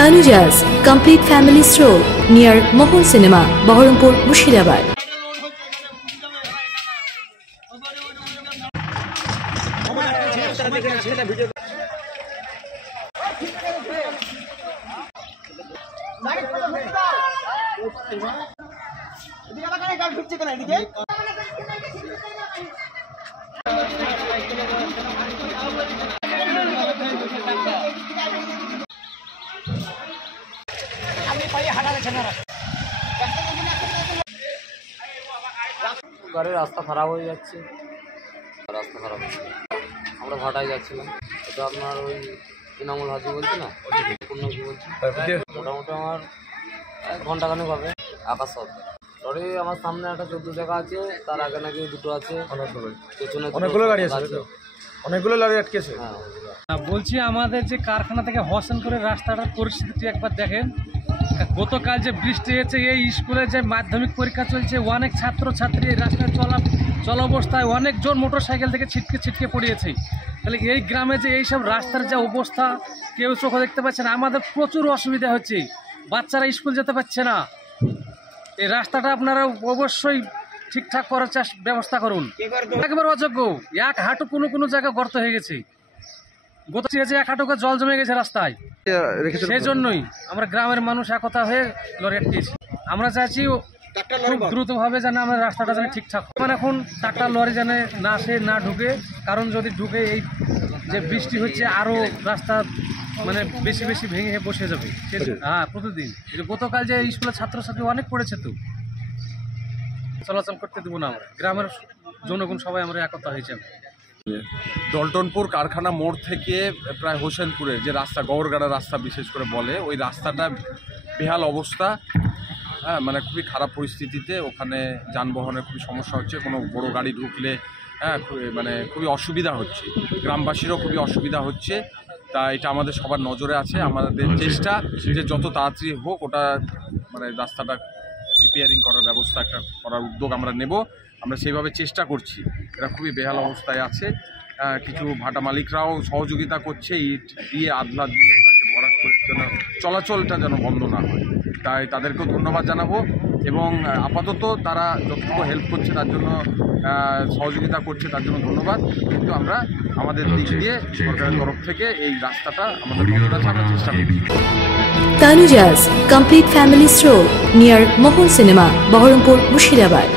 Tanujas Complete Family Stroll near Mohol Cinema, Baharampur, Mushirabad. গাড়ির রাস্তা খারাপ হয়ে যাচ্ছে, রাস্তা খারাপ হচ্ছে, আমরা ভাটায় যাচ্ছিলাম। এটা আপনার ওই তৃণমূল হাজি বলছি না, পূর্ণ কি বলছি, মোটামুটি আমার 1 ঘন্টাখানেক হবে। আকাশ সরকার লরি আমার সামনে একটা 14 চাকা আছে, তার আগে নাকি 2টো আছে, পেছনে অনেকগুলো গাড়ি আছে, অনেকগুলো লরি আটকেছে। বলছি আমাদের যে কারখানা থেকে হোসেনপুরের রাস্তাটার পরিস্থিতি একবার দেখেন। গতকাল যে বৃষ্টি হয়েছে, এই স্কুলে যে মাধ্যমিক পরীক্ষা চলছে, অনেক ছাত্রছাত্রী এই রাস্তায় চলা অবস্থায় অনেকজন মোটরসাইকেল থেকে ছিটকে পড়িয়েছে। তাহলে এই গ্রামে যে এইসব রাস্তার যে অবস্থা কেউ চোখে দেখতে পাচ্ছে না, আমাদের প্রচুর অসুবিধা হচ্ছে, বাচ্চারা স্কুল যেতে পারছে না। এই রাস্তাটা আপনারা অবশ্যই ঠিকঠাক করার ব্যবস্থা করুন। একবার অযোগ্য, 1 হাঁটু কোনো জায়গায় গর্ত হয়ে গেছে, গত 1 হাঁটু জল জমে গেছে রাস্তায়। সেই জন্যই আমরা গ্রামের মানুষ একতা হয়ে লরি আটকেছি। আমরা চাইছি খুব দ্রুতভাবে যেন আমরা রাস্তাটা যেন ঠিকঠাক, মানে এখন ট্রাক্টর লরি যেন না আসে না ঢুকে, কারণ যদি ঢুকে এই যে বৃষ্টি হচ্ছে আরো রাস্তা মানে বেশি ভেঙে বসে যাবে। হ্যাঁ, প্রতিদিন গতকাল যে স্কুলের ছাত্রছাত্রী অনেক পড়েছে, তো চলাচল করতে দেবো না। আমরা গ্রামের জনগণ সবাই আমরা একতা হয়েছে। দলটনপুর কারখানা মোড় থেকে প্রায় হোসেনপুরের যে রাস্তা, গৌরগাড়া রাস্তা বিশেষ করে বলে, ওই রাস্তাটা বেহাল অবস্থা। হ্যাঁ, মানে খুবই খারাপ পরিস্থিতিতে, ওখানে যানবাহনের খুবই সমস্যা হচ্ছে, কোনো বড় গাড়ি ঢুকলে মানে খুবই অসুবিধা হচ্ছে, গ্রামবাসীরও খুবই অসুবিধা হচ্ছে। তা এটা আমাদের সবার নজরে আছে, আমাদের চেষ্টা যে যত তাড়াতাড়ি হোক ওটা মানে রাস্তাটা রিপেয়ারিং করার ব্যবস্থা একটা করার উদ্যোগ আমরা নেব। আমরা সেইভাবে চেষ্টা করছি। এটা খুবই বেহাল অবস্থায় আছে। কিছু ভাটা মালিকরাও সহযোগিতা করছে, ইট দিয়ে আদলা দিয়ে ওটাকে ভরাট করে যেন চলাচলটা যেন বন্ধ না হয়, তাই তাদেরকেও ধন্যবাদ জানাবো। এবং আপাতত তারা যতটুকু হেল্প করছে তার জন্য, সহযোগিতা করছে তার জন্য ধন্যবাদ। কিন্তু আমরা আমাদের দিক দিয়ে সরকারের তরফ থেকে এই রাস্তাটা আমাদের নজর আছে, আমরা চেষ্টা করছি। Tanujas Complete Family Stroll near Mohol Cinema, Baharampur, Mushirabad.